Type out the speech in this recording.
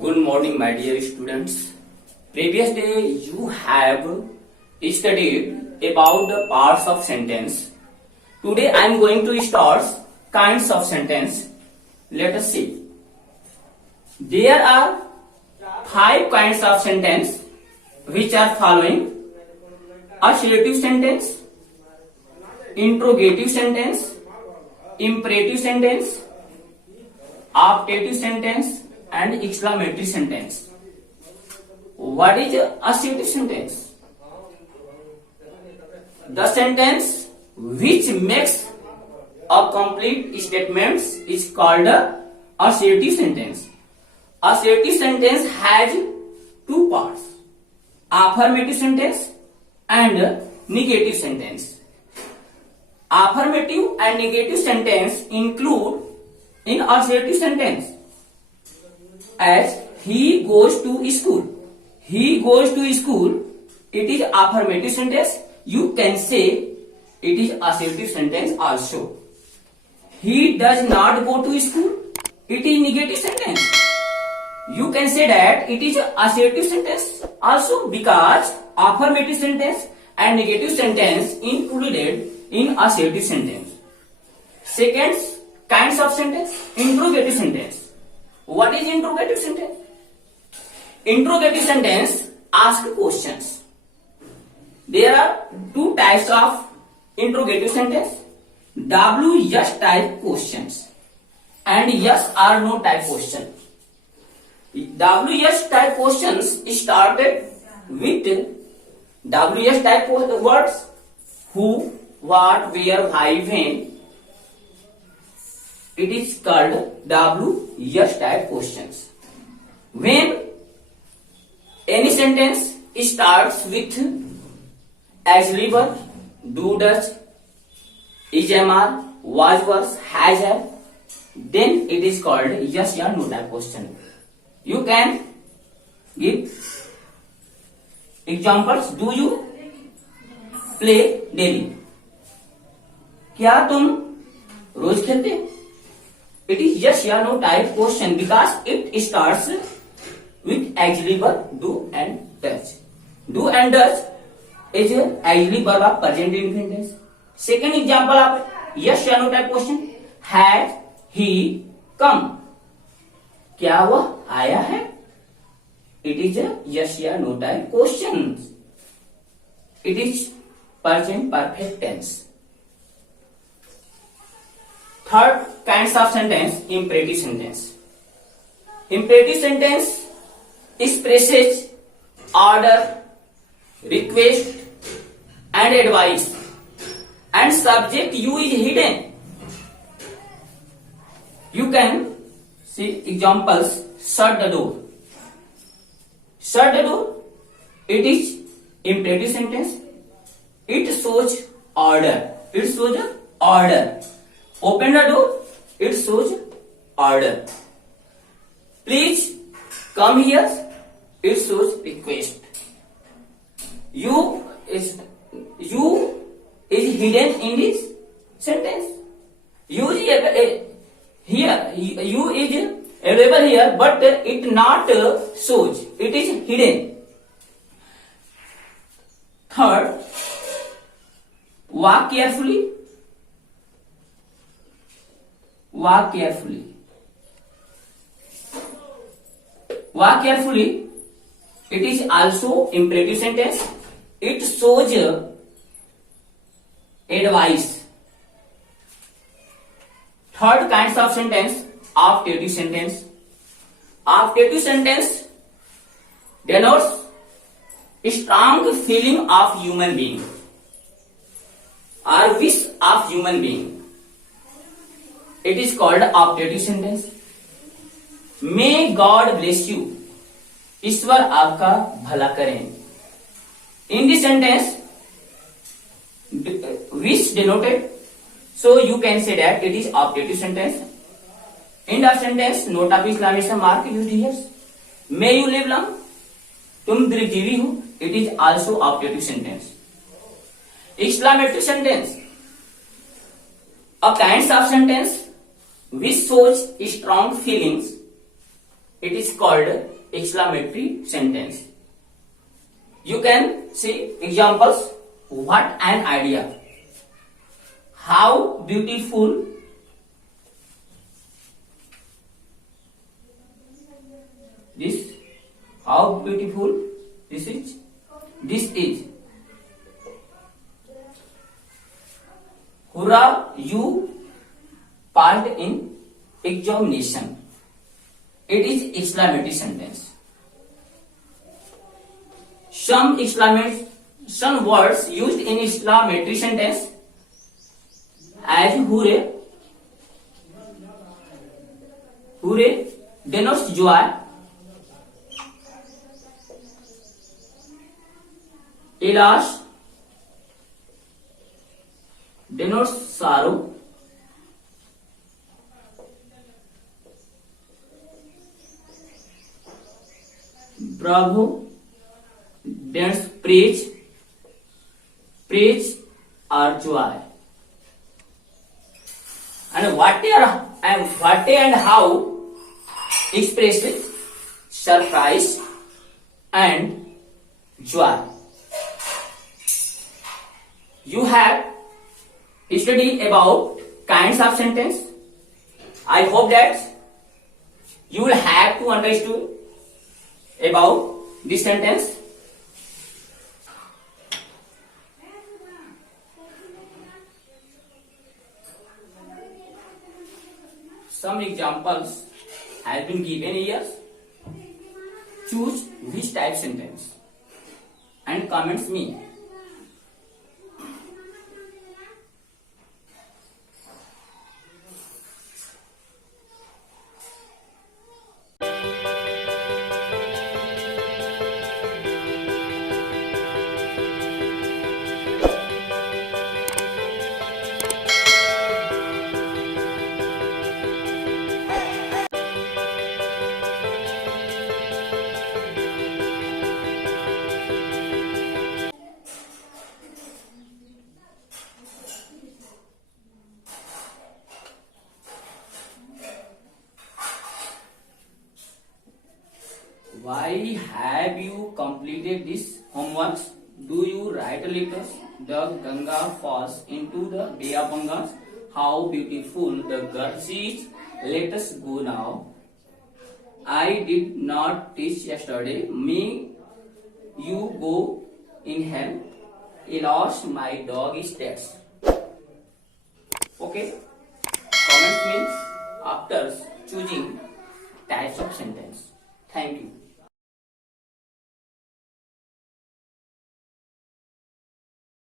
Good morning, my dear students. Previous day you have studied about the parts of sentence. Today I am going to start kinds of sentence. Let us see. There are 5 kinds of sentence which are following: assertive sentence, interrogative sentence, imperative sentence, optative sentence, and exclamatory sentence. What is assertive sentence? The sentence which makes a complete statement is called a assertive sentence. Assertive sentence has 2 parts: affirmative sentence and negative sentence. Affirmative and negative sentence include in assertive sentence as he goes to school. He goes to school, it is affirmative sentence. You can say it is assertive sentence also. He does not go to school, it is negative sentence. You can say that it is assertive sentence also because affirmative sentence and negative sentence included in assertive sentence. Second kinds of sentence, interrogative sentence. What is interrogative sentence? Interrogative sentence ask questions. There are 2 types of interrogative sentence: W-yes type questions and yes or no type question. W-yes type questions started with W-yes type words: who, what, where, why, when. It is called W-yes type questions. When any sentence starts with auxiliary verb, do, does, is, am, was, has, have, then it is called yes or no type question. You can give examples. Do you play daily? क्या तुम रोज खेलते हो? It is yes or no type question because it starts with auxiliary verb do and does. Do and does is auxiliary verb of present indefinite tense. Second example of yes or no type question: had he come? क्या वह आया है? It is a yes or no type question. It is present perfect tense. Third kinds of sentence, imperative sentence. Imperative sentence expresses order, request, and advice, and subject you is hidden. You can see examples. Shut the door. Shut the door. It is imperative sentence. It shows order. It shows order. Open the door, it shows order. Please come here, it shows request. You is hidden in this sentence. You is here, you is available here, but it not shows. It is hidden. Third, walk carefully. Walk carefully. Walk carefully. It is also imperative sentence. It shows advice. Third kinds of sentence, optative sentence. Optative sentence denotes strong feeling of human being or wish of human being. It is called optative sentence. May God bless you. ईश्वर आपका भला करें. In this sentence, wish denoted, so you can say that it is optative sentence. End of sentence, note of exclamation mark used here. May you live long. तुम दीर्घजीवी हो. It is also optative sentence. Exclamatory sentence, a kinds of sentence which shows strong feelings it is called exclamatory sentence. You can see examples. What an idea! How beautiful! This, how beautiful this is. This is. Hurrah, you passed in examination. It is exclamatory sentence. Some words used in exclamatory sentence as hooray. Hooray denotes joy. Alas denotes sorrow. Bravo denotes praise. Praise or joy. And what and how expresses surprise and joy. You have studied about kinds of sentence. I hope that you will have to understand about this sentence. Some examples have been given here. Choose which type sentence and comments me. Why have you completed this homework? Do you write letters? The Ganga falls into the Bay of Bengal. How beautiful the girl is. Let us go now. I did not teach yesterday. May you go in hell. Alas, my dog is dead. Okay. Comment me after choosing types of sentence. Thank you.